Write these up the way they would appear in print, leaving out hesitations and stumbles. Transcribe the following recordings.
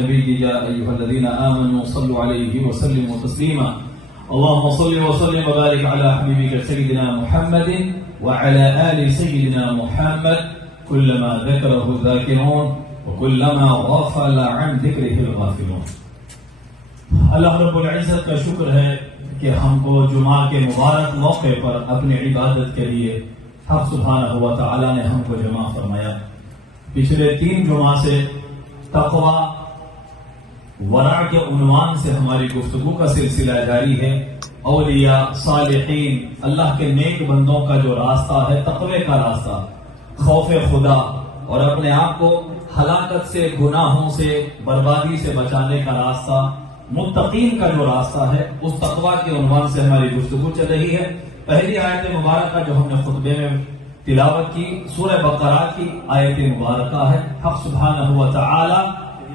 نبي يا أيها الذين آمنوا صلوا عليه وسلموا تسليما اللهم صل وسلم وبارك على حبيبك سيدنا محمد وعلى آل سيدنا محمد كلما ذكره الذاكرون وكلما غفل عن ذكره الغافلون. اللہ رب العزت کا شکر ہے کہ ہم کو جمعہ کے مبارک موقع پر اپنی عبادت کے لیے حق سبحانہ و تعالی نے ہم کو جمع فرمایا. پچھلے 3 جمعہ سے تقوی ورع کے عنوان سے ہماری گفتگو کا سلسلہ جاری ہے. اولیاء صالحین اللہ کے نیک بندوں کا جو راستہ ہے تقوی کا راستہ، خوف خدا اور اپنے آپ کو ہلاکت سے، گناہوں سے، بربادی سے بچانے کا راستہ، متقین کا جو راستہ ہے، اس تقوی کے عنوان سے ہماری گفتگو چل رہی ہے. پہلی آیت مبارکہ جو ہم نے خطبے میں تلاوت کی سورہ بقرہ کی آیت مبارکہ ہے. حق سبحانہ و تعالی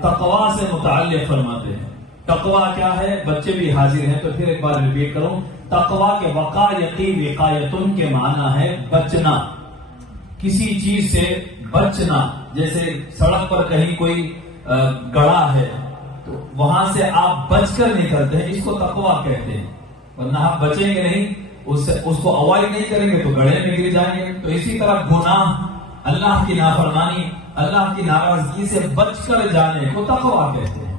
تقوی سے متعلق فرماتے ہیں. تقوی کیا ہے؟ بچے بھی حاضر ہیں تو پھر ایک بار ریپیٹ کروں. تقوی کے وقایتی وقایتن کے معنی ہے بچنا، کسی چیز سے بچنا. جیسے سڑک پر کہیں کوئی گڑھا ہے تو وہاں سے آپ بچ کر نکلتے ہیں، اس کو تقوی کہتے ہیں. ورنہ آپ بچیں گے نہیں، اس کو اوائڈ نہیں کریں گے تو گڑھے میں گر جائیں گے. تو اسی طرح گناہ، اللہ کی نافرمانی، اللہ کی ناراضگی سے بچ کر جانے کو تقوی کہتے ہیں.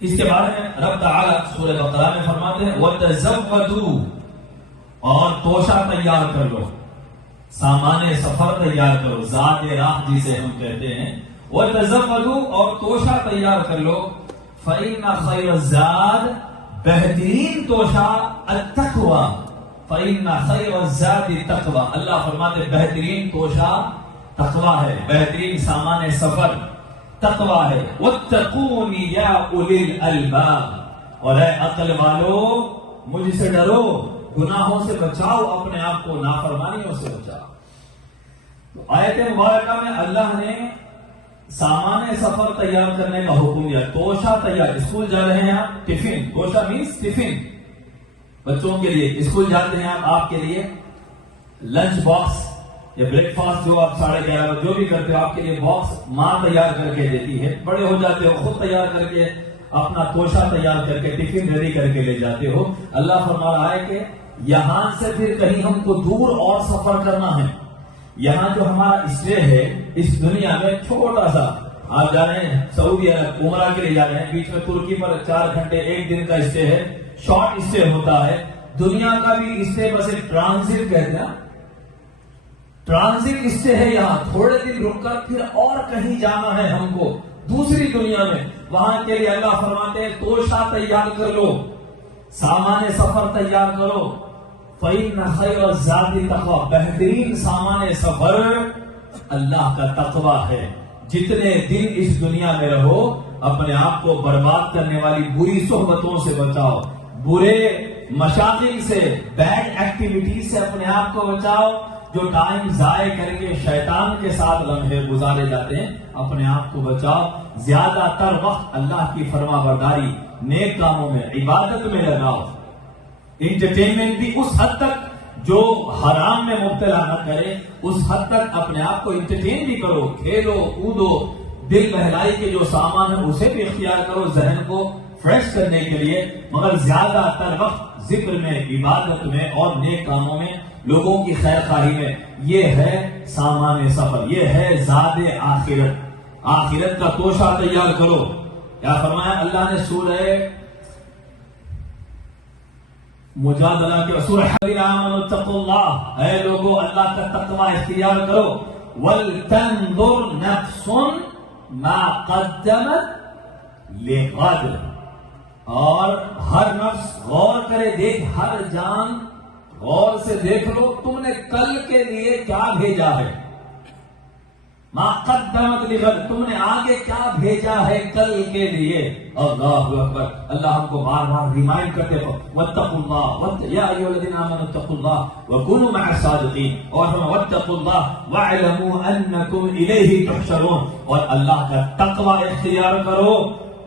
اس کے بارے میں رب تعالی سورہ بقرہ میں فرماتے ہیں وَتَزَوَّدُوا، اور توشہ تیار کر لو، سامان سفر تیار کرو، زاد راہ جسے ہم کہتے ہیں. وَتَزَوَّدُوا، اور توشہ تیار کر لو. فَإِنَّ خَيْرَ الزَّادِ، بہترین توشہ التقویٰ. فَإِنَّ خَيْرَ الزَّادِ التَّقْوَىٰ، اللہ فرماتے ہیں بہترین توشہ تقویٰ ہے، بہترین سامان سفر تقویٰ ہے. وَاتَّقُونِ يَا أُولِي الْأَلْبَابِ، اور اے عقل والو مجھ سے ڈرو، گناہوں سے بچاؤ، اپنے آپ کو نافرمانیوں سے بچاؤ. تو آیت مبارکہ میں اللہ نے سامان سفر تیار کرنے کا حکم دیا. توشہ تیار، اسکول جا رہے ہیں آپ، ٹفن، توشہ مینس ٹفن، بچوں کے لیے اسکول جاتے ہیں آپ کے لیے لنچ باکس یا بریک فاسٹ جو آپ 11:30 جو بھی کرتے ہو، آپ کے لیے باکس ماں تیار کر کے دیتی ہے. بڑے ہو جاتے ہو خود تیار کر کے اپنا توشہ تیار کر کے ٹفن ریڈی کر کے لے جاتے ہو. اللہ فرما رہا ہے کہ یہاں سے پھر کہیں ہم کو دور اور سفر کرنا ہے. یہاں جو ہمارا اسٹے ہے اس دنیا میں چھوٹا سا، آپ جا رہے ہیں سعودی عرب عمرہ کے لیے جا رہے ہیں، بیچ میں ترکی پر 4 گھنٹے 1 دن کا اسٹے ہے، شارٹ اسٹے ہوتا ہے. دنیا کا بھی اسٹے بس ایک ٹرانزٹ کہتے ہیں، ٹرانزٹ اسٹے ہے. یہاں تھوڑے دن رک کر پھر اور کہیں جانا ہے ہم کو دوسری دنیا میں. وہاں کے لیے اللہ فرماتے ہیں توشہ تیار کر لو، سامان سفر تیار کرو. فَإِنَّ خَيْرَ الزَّادِ التَّقْوَىٰ، بہترین سامان سفر اللہ کا تقویٰ ہے. جتنے دن اس دنیا میں رہو اپنے آپ کو برباد کرنے والی بری صحبتوں سے بچاؤ، برے مشاغل سے، بیڈ ایکٹیویٹیز سے اپنے آپ کو بچاؤ. جو ٹائم ضائع کر کے شیطان کے ساتھ لمحے گزارے جاتے ہیں اپنے آپ کو بچاؤ. زیادہ تر وقت اللہ کی فرما برداری، نیک کاموں میں، عبادت میں لگاؤ. انٹرٹینمنٹ بھی اس حد تک جو حرام میں مبتلا نہ کرے، اس حد تک اپنے آپ کو انٹرٹین بھی کرو، کھیلو کودو. دل بہلائی کے جو سامان ہے اسے بھی اختیار کرو ذہن کو فریش کرنے کے لیے، مگر زیادہ تر وقت ذکر میں، عبادت میں اور نیک کاموں میں، لوگوں کی خیر خواہی میں. یہ ہے سامان سفر، یہ ہے زاد آخرت. آخرت کا توشہ تیار کرو. کیا فرمایا اللہ نے سورہ مجادلہ کے سورہ الذین آمنوا اتقوا اللہ، اے لوگو اللہ کا تقوی اختیار کرو. وَلْتَنْظُرْ نَفْسٌ مَا قَدَّمَتْ لِغَدٍ، اور ہر نفس غور کرے، دیکھ، ہر جان غور سے دیکھ لو تم نے کل کے لیے کیا بھیجا ہے. ما قدمت لغد، تم نے آگے کیا بھیجا ہے کل کے لیے. اللہ اکبر. اللہ ہم کو بار بار ریمائنڈ کرتے ہو واتقوا اللہ یا ایھا الذین آمنوا اتقوا اللہ وکونوا مع الصادقین، اور ہم واتقوا اللہ واعلموا انکم الیہ تحشرون. اور اللہ کا تقوی اختیار کرو،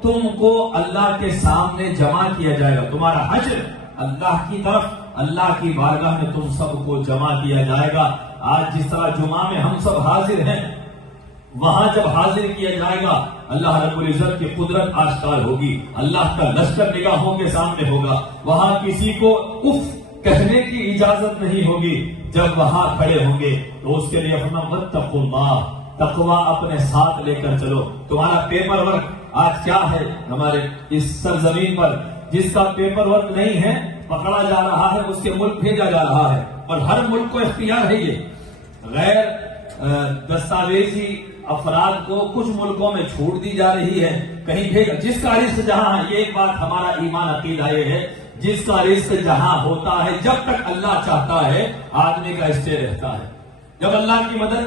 تم کو اللہ کے سامنے جمع کیا جائے گا. تمہارا حشر اللہ کی طرف، اللہ کی بارگاہ میں تم سب کو جمع کیا جائے گا. آج جس طرح جمعہ میں ہم سب حاضر ہیں، وہاں جب حاضر کیا جائے گا اللہ رب العزت کی قدرت آشکار ہوگی، اللہ کا لشکر نگاہوں کے سامنے ہوگا، وہاں کسی کو اف کہنے کی اجازت نہیں ہوگی۔ جب وہاں کھڑے ہوں گے تو اس کے لیے اپنا واتقوا اللہ، تقوی اپنے ساتھ لے کر چلو۔ تمہارا پیپر ورک آج کیا ہے ہمارے اس سرزمین پر؟ جس کا پیپر ورک نہیں ہے پکڑا جا رہا ہے، اس کے ملک بھیجا جا رہا ہے، اور ہر ملک کو اختیار ہے یہ غیر دستاویزی افراد کو کچھ ملکوں میں چھوٹ دی جا رہی ہے، کہیں بھیجا جس کا رزق جہاں ہے۔ یہ ایک بات ہمارا ایمان عقیدہ یہ ہے، جس کا رزق جہاں ہوتا ہے جب تک اللہ چاہتا ہے آدمی کا اسٹے رہتا ہے۔ جب اللہ کی مدد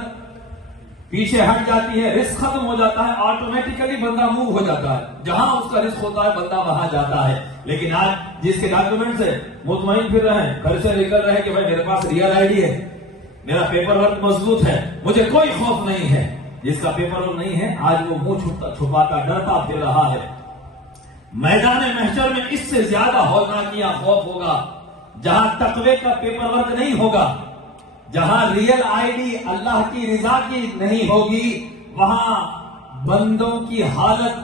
پیچھے ہٹ جاتی ہے، رزق ختم ہو جاتا ہے، آٹومیٹیکلی بندہ موو ہو جاتا ہے، جہاں اس کا رزق ہوتا ہے بندہ وہاں جاتا ہے۔ لیکن آج جس کے ڈاکیومنٹ سے مطمئن پھر رہے ہیں، گھر سے نکل رہے ہیں کہ بھائی میرے پاس ریئل آئی ڈی ہے، میرا پیپر ورک مضبوط ہے، مجھے کوئی خوف نہیں ہے، جس کا پیپر ورک نہیں ہے آج وہ منہ چھپاتا ڈرتا پھر رہا ہے۔ میدان محشر میں اس سے زیادہ ہولناکیہ خوف ہوگا جہاں تقوی کا پیپر ورک نہیں ہوگا، جہاں ریئل آئی ڈی اللہ کی رضا کی نہیں ہوگی، وہاں بندوں کی حالت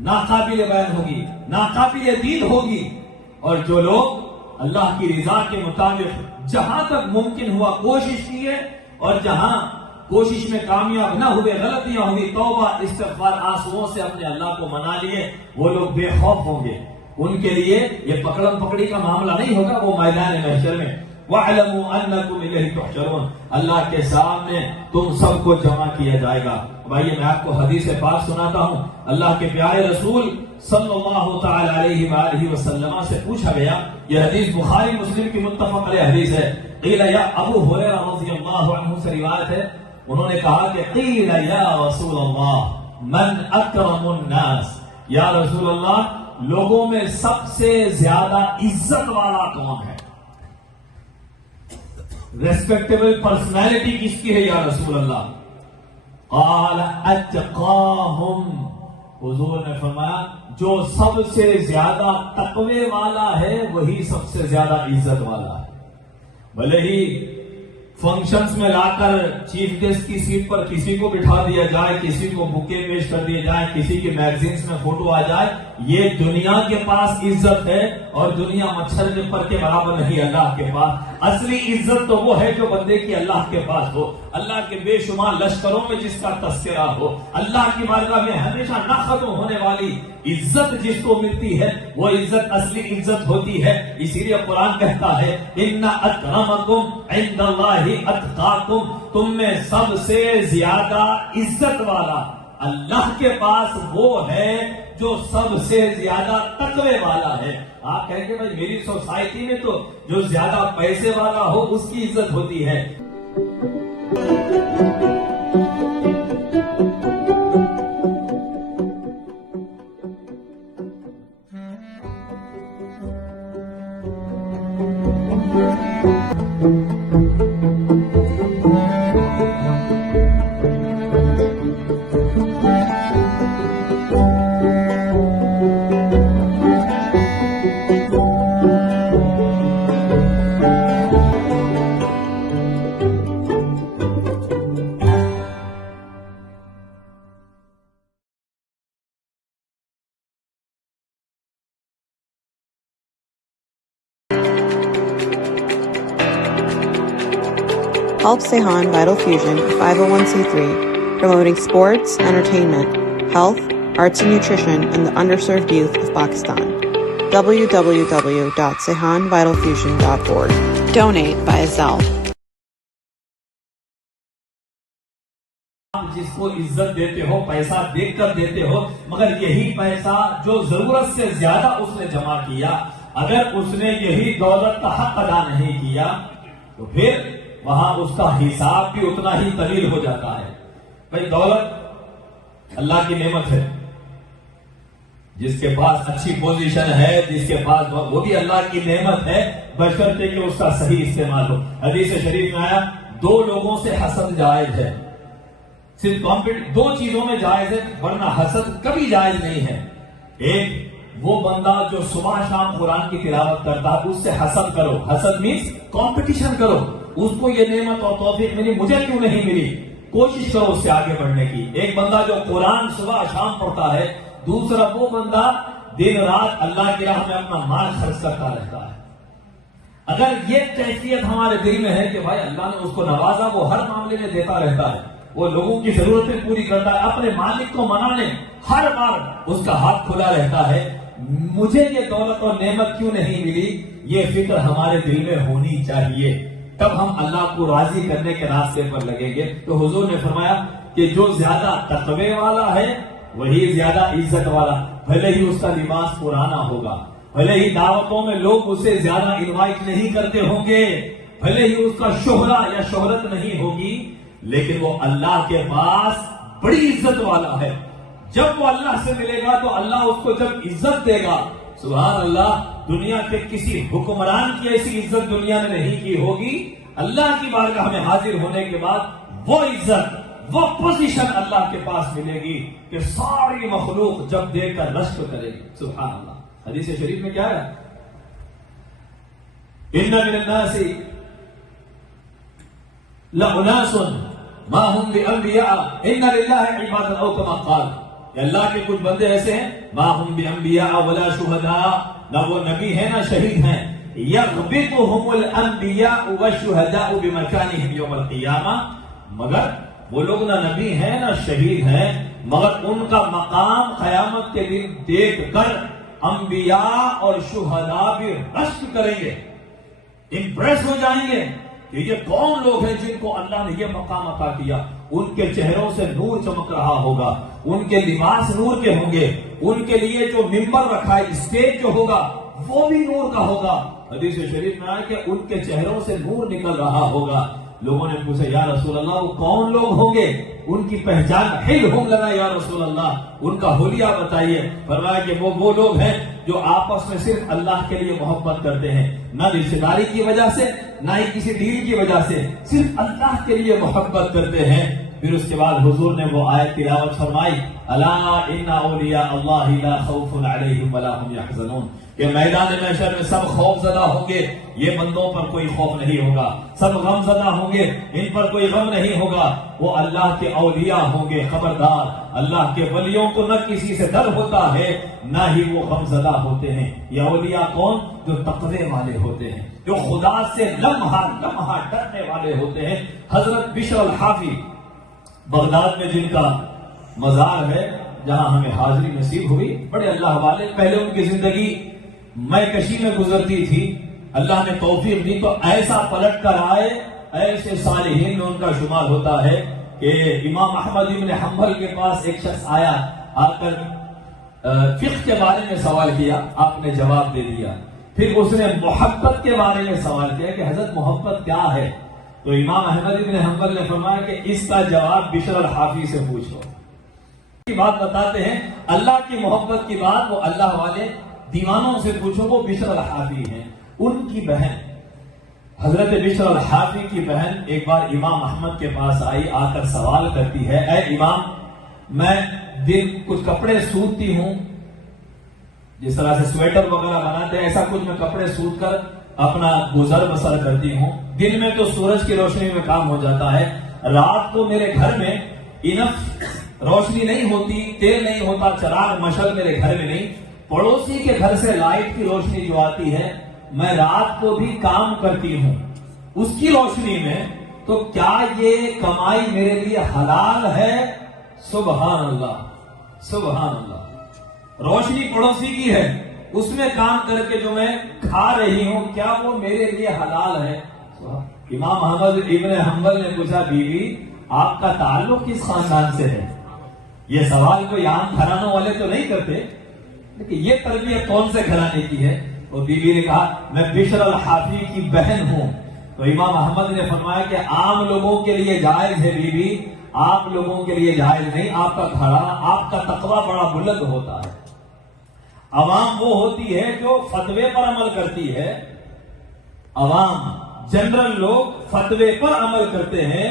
ناقابل بیان ہوگی، ناقابل دید ہوگی، اور جو لوگ اللہ کی رضا کے مطابق جہاں تک ممکن ہوا کوشش کی ہے، اور جہاں کوشش میں کامیاب نہ ہوئے، غلطیاں ہوئی، توبہ استغفار آنسوؤں سے اپنے اللہ کو منا لیے، وہ لوگ بے خوف ہوں گے۔ ان کے لیے یہ پکڑم پکڑی کا معاملہ نہیں ہوگا، وہ میدان محشر میں وَاعْلَمُوا أَنَّكُمْ إِلَيْهِ تُحْشَرُونَ، اللہ کے سامنے تم سب کو جمع کیا جائے گا۔ بھائی میں آپ کو حدیث پاک سناتا ہوں۔ اللہ کے پیارے رسول صلی اللہ تعالی علیہ وآلہ وسلم سے پوچھا گیا، یہ حدیث بخاری مسلم کی متفق علیہ حدیث ہے۔ قیل یا ابو ہریرہ رضی اللہ عنہ سے روایت ہے، انہوں نے کہا کہ قیل یا رسول اللہ من اکرم الناس، یا رسول اللہ لوگوں میں سب سے زیادہ عزت والا کون ہے؟ ریسپیکٹیبل پرسنالٹی کس کی ہے یا رسول اللہ؟ قال اتقاہم، حضور نے فرمایا جو سب سے زیادہ تقوی والا ہے وہی سب سے زیادہ عزت والا ہے۔ بھلے ہی فنکشنز میں لا کر چیف گیسٹ کی سیٹ پر کسی کو بٹھا دیا جائے، کسی کو بکے پیش کر دیے جائے، کسی کی میگزینز میں فوٹو آ جائے، یہ دنیا کے پاس عزت ہے، اور دنیا مچھر کے پر کے برابر نہیں اللہ کے پاس۔ اصلی عزت تو وہ ہے جو بندے کی اللہ کے پاس ہو، اللہ کے بے شمار لشکروں میں جس کا تذکرہ ہو، اللہ کی بارگاہ میں ہمیشہ نہ ختم ہونے والی عزت جس کو ملتی ہے وہ عزت اصلی عزت ہوتی ہے۔ اسی لیے قرآن کہتا ہے ان اکرمکم عند اللہ اتقاکم، تم میں سب سے زیادہ عزت والا اللہ کے پاس وہ ہے جو سب سے زیادہ تقوی والا ہے۔ آپ کہیں گے بھائی میری سوسائٹی میں تو جو زیادہ پیسے والا ہو اس کی عزت ہوتی ہے۔ Help Sehan Vital Fusion, a 501c3, promoting sports, entertainment, health, arts and nutrition in the underserved youth of Pakistan. www.sehanvitalfusion.org. Donate via Zelle. جس کو عزت دیتے ہو، پیسہ دیکھ کر دیتے ہو، مگر یہی پیسہ جو ضرورت سے زیادہ اس نے جمع کیا، اگر اس نے یہی دولت کا حق ادا نہیں کیا تو پھر وہاں اس کا حساب بھی اتنا ہی طویل ہو جاتا ہے۔ بھائی دولت اللہ کی نعمت ہے، جس کے پاس اچھی پوزیشن ہے، جس کے پاس وہ بھی اللہ کی نعمت ہے، بشرطے کہ اس کا صحیح استعمال ہو۔ حدیث شریف میں آیا دو لوگوں سے حسد جائز ہے، صرف دو چیزوں میں جائز ہے، ورنہ حسد کبھی جائز نہیں ہے۔ ایک وہ بندہ جو صبح شام قرآن کی تلاوت کرتا ہے اس سے حسد کرو، حسد مینس کمپٹیشن کرو، اس کو یہ نعمت اور توفیق ملی مجھے کیوں نہیں ملی، کوشش کرو اس سے آگے بڑھنے کی. ایک بندہ جو قرآن صبح شام پڑھتا ہے، دوسرا وہ بندہ دن رات اللہ کی راہ میں اپنا مال خرچ کرتا رہتا ہے. اگر یہ کیفیت ہمارے دل میں ہے کہ بھائی اللہ نے اس کو نوازا، وہ ہر معاملے میں دیتا رہتا ہے، وہ لوگوں کی ضرورتیں پوری کرتا ہے، اپنے مالک کو منانے ہر بار اس کا ہاتھ کھلا رہتا ہے، مجھے یہ دولت اور نعمت کیوں نہیں ملی، یہ فکر ہمارے دل میں ہونی چاہیے. تب ہم اللہ کو راضی کرنے کے راستے پر لگیں گے. تو حضور نے فرمایا کہ جو زیادہ تقوی والا ہے وہی زیادہ عزت والا. بھلے ہی اس کا لباس پرانا ہوگا، بھلے ہی دعوتوں میں لوگ اسے زیادہ انوائٹ نہیں کرتے ہوں گے، بھلے ہی اس کا شہرہ یا شہرت نہیں ہوگی، لیکن وہ اللہ کے پاس بڑی عزت والا ہے. جب وہ اللہ سے ملے گا تو اللہ اس کو جب عزت دے گا، سبحان اللہ، دنیا کے کسی حکمران کی ایسی عزت دنیا نے نہیں کی ہوگی. اللہ کی بارگاہ میں حاضر ہونے کے بعد وہ عزت، وہ پوزیشن اللہ کے پاس ملے گی کہ ساری مخلوق جب دیکھ کر رشک کرے گی. سبحان اللہ. حدیث شریف میں کیا ہے؟ ان من الناس لاناس ما هم بانبیاء ان للہ عبادا او کما قال. اللہ کے کچھ بندے ایسے ہیں، ما هم بانبیاء ولا شہداء، نہ وہ نبی ہیں نہ شہید ہیں، یغبطهم الانبیاء والشہداء بمکانهم یوم القیامہ، مگر وہ لوگ نہ نبی ہیں نہ شہید ہیں، مگر ان کا مقام قیامت کے دن دیکھ کر انبیاء اور شہداء بھی رشک کریں گے، امپریس ہو جائیں گے کہ یہ کون لوگ ہیں جن کو اللہ نے یہ مقام عطا کیا. ان کے چہروں سے نور چمک رہا ہوگا، ان کے لباس نور کے ہوں گے، ان کے لیے جو ممبر رکھا ہے، اسٹیج جو ہوگا وہ بھی نور کا ہوگا. حدیث شریف میں آیا کہ ان کے چہروں سے نور نکل رہا ہوگا. لوگوں نے پوچھا یا رسول اللہ وہ کون لوگ ہوں گے، ان کی پہچان حلہم لنا یا رسول اللہ، ان کا حلیہ بتائیے. فرمایا کہ وہ لوگ ہیں جو آپس میں صرف اللہ کے لیے محبت کرتے ہیں، نہ رشتہ داری کی وجہ سے نہ ہی کسی ڈیل کی وجہ سے، صرف اللہ کے لیے محبت کرتے ہیں. پھر اس کے بعد حضور نے وہ آیت تلاوت فرمائی، الا ان اولیاء اللہ لا خوف علیہم ولا هم يحزنون، کہ میدان محشر میں سب خوف زدہ ہوں گے، یہ بندوں پر کوئی خوف نہیں ہوگا، سب غم زدہ ہوں گے، ان پر کوئی غم نہیں ہوگا. وہ اللہ کے اولیاء ہوں گے. خبردار، اللہ کے ولیوں کو نہ کسی سے ڈر ہوتا ہے نہ ہی وہ غم زدہ ہوتے ہیں. یہ اولیاء کون؟ جو تقوی والے ہوتے ہیں، جو خدا سے لمحہ لمحہ ڈرنے والے ہوتے ہیں. حضرت بشر الحافی بغداد میں جن کا مزار ہے، جہاں ہمیں حاضری نصیب ہوئی، بڑے اللہ والے. پہلے ان کی زندگی میں کشی میں گزرتی تھی، اللہ نے توفیق دی تو ایسا پلٹ کر آئے، ایسے صالحین میں ان کا شمار ہوتا ہے کہ امام احمد ابن حنبل کے پاس ایک شخص آیا، آ کر فقہ کے بارے میں سوال کیا، آپ نے جواب دے دیا. پھر اس نے محبت کے بارے میں سوال کیا کہ حضرت محبت کیا ہے؟ تو امام احمد ابن حنبل نے فرمایا کہ اس کا جواب بشر الحافی سے پوچھو. کی بات بتاتے ہیں، اللہ کی محبت کی بات وہ اللہ والے دیوانوں سے پوچھو، وہ بشر الحافی ہیں. ان کی بہن حضرت بشر الحافی کی بہن ایک بار امام احمد کے پاس آئی، آ کر سوال کرتی ہے، اے امام، میں دن کچھ کپڑے سوتتی ہوں، جس طرح سے سویٹر وغیرہ بناتے ہیں ایسا کچھ میں کپڑے سوت کر اپنا گزر بسر کرتی ہوں. دن میں تو سورج کی روشنی میں کام ہو جاتا ہے، رات کو میرے گھر میں انف روشنی نہیں ہوتی، تیل نہیں ہوتا، چراغ مشعل میرے گھر میں نہیں، پڑوسی کے گھر سے لائٹ کی روشنی جو آتی ہے میں رات کو بھی کام کرتی ہوں اس کی روشنی میں. تو کیا یہ کمائی میرے لیے حلال ہے؟ سبحان اللہ، سبحان اللہ. روشنی پڑوسی کی ہے، اس میں کام کر کے جو میں کھا رہی ہوں، کیا وہ میرے لیے حلال ہے؟ امام احمد ابن حنبل نے پوچھا، بیوی آپ کا تعلق کس خاندان سے ہے؟ یہ سوال کوئی عام گھرانوں والے تو نہیں کرتے، لیکن یہ تربیت کون سے گھرانے کی ہے؟ تو بیوی نے کہا میں بشر الحافی کی بہن ہوں. تو امام احمد نے فرمایا کہ عام لوگوں کے لیے جائز ہے بیوی، آپ لوگوں کے لیے جائز نہیں. آپ کا گھرانہ، آپ کا تقویٰ بڑا بلند ہوتا ہے. عوام وہ ہوتی ہے جو فتوے پر عمل کرتی ہے، عوام جنرل لوگ فتوے پر عمل کرتے ہیں،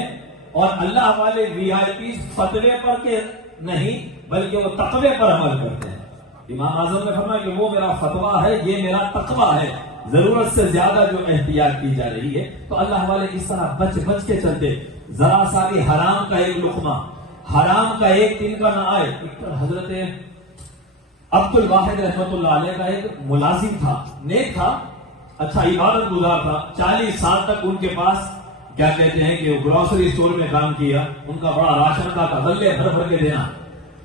اور اللہ والے وی آئی پی فتوے پر کے نہیں بلکہ وہ تقوی پر عمل کرتے ہیں. امام اعظم نے فرمایا کہ وہ میرا فتویٰ ہے، یہ میرا تقویٰ ہے، ضرورت سے زیادہ جو احتیاط کی جا رہی ہے، تو اللہ والے اس طرح بچ بچ کے چلتے، ذرا سا بھی حرام کا ایک لقمہ، حرام کا ایک دن کا نہ آئے۔ حضرت عبد الواحد رحمۃ اللہ علیہ کا ایک ملازم تھا، نیک تھا، اچھا عبادت گزار تھا، 40 سال تک ان کے پاس کیا کہتے ہیں کہ گروسری اسٹور میں کام کیا، ان کا بڑا راشن کا تھا، غلے بھر بھر کے دینا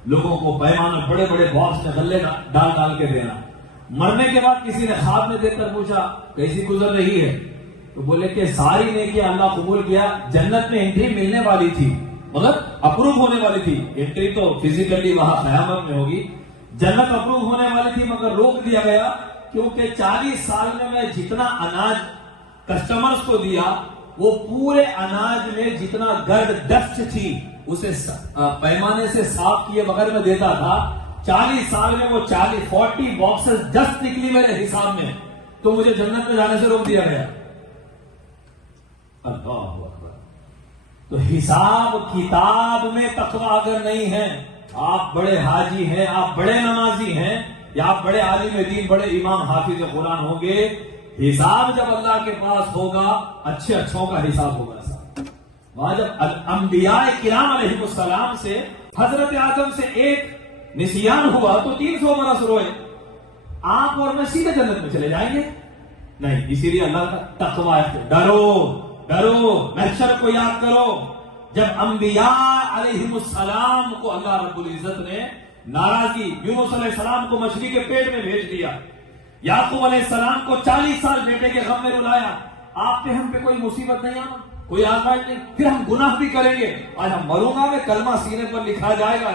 لوگوں کو، پیمانے بڑے بڑے باکس میں غلے ڈال ڈال کے دینا۔ مرنے کے بعد کسی نے خواب میں دیکھ کر پوچھا کیسی گزر رہی ہے، تو بولے کہ ساری نیکیاں اللہ قبول کیا، جنت میں انٹری ملنے والی تھی، مگر اپروو ہونے والی تھی، انٹری تو فزیکلی وہاں قیامت میں ہوگی، جنت اپروو ہونے والی تھی مگر روک دیا گیا، کیونکہ 40 سال میں جتنا اناج کسٹمرز کو دیا، وہ پورے اناج میں جتنا گرد ڈسٹ تھی اسے پیمانے سے صاف کیے بغیر میں دیتا تھا، 40 سال میں وہ 40 باکسز ڈسٹ نکلی میرے حساب میں، تو مجھے جنت میں جانے سے روک دیا گیا۔ اللہ اکبر۔ تو حساب کتاب میں تقویٰ اگر نہیں ہے، آپ بڑے حاجی ہیں، آپ بڑے نمازی ہیں، یا آپ بڑے عالم دین، بڑے امام حافظ قرآن ہوں گے، حساب جب اللہ کے پاس ہوگا، اچھے اچھوں کا حساب ہوگا۔ وہاں جب انبیاء کرام علیہ السلام سے حضرت آدم سے ایک نسیان ہوا تو 300 برس روئے، آپ اور میں سیدھے جنت میں چلے جائیں گے؟ نہیں، اسی لیے اللہ کا تقویٰ ہے، ڈرو ڈرو، محشر کو یاد کرو، جب انبیاء علیہ السلام کو اللہ رب العزت نے ناراضی، یونس علیہ السلام کو مچھلی کے پیٹ میں بھیج دیا، یعقوب علیہ السلام کو 40 سال بیٹے کے غم میں رلایا، آپ پہ ہم پہ کوئی مصیبت نہیں آنا، کوئی آزمائش نہیں، پھر ہم گناہ بھی کریں گے، آج ہم مروں گا میں کلمہ سینے پر لکھا جائے گا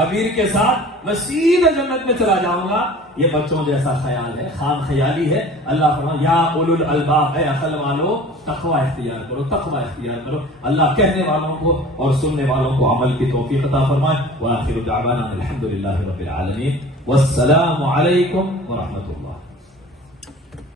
امیر کے ساتھ، میں سیدھے جنت میں چلا جاؤں گا۔ یہ بچوں جیسا خیال ہے، خام خیالی ہے۔ اللہ فرمایا یا اولو الالباب، اے عقل والو تقوی اختیار کرو، تقوی اختیار کرو۔ اللہ کہنے والوں کو اور سننے والوں کو عمل کی توفیق عطا فرمائے۔ وآخر دعوانا الحمدللہ رب العالمین، والسلام علیکم ورحمۃ اللہ۔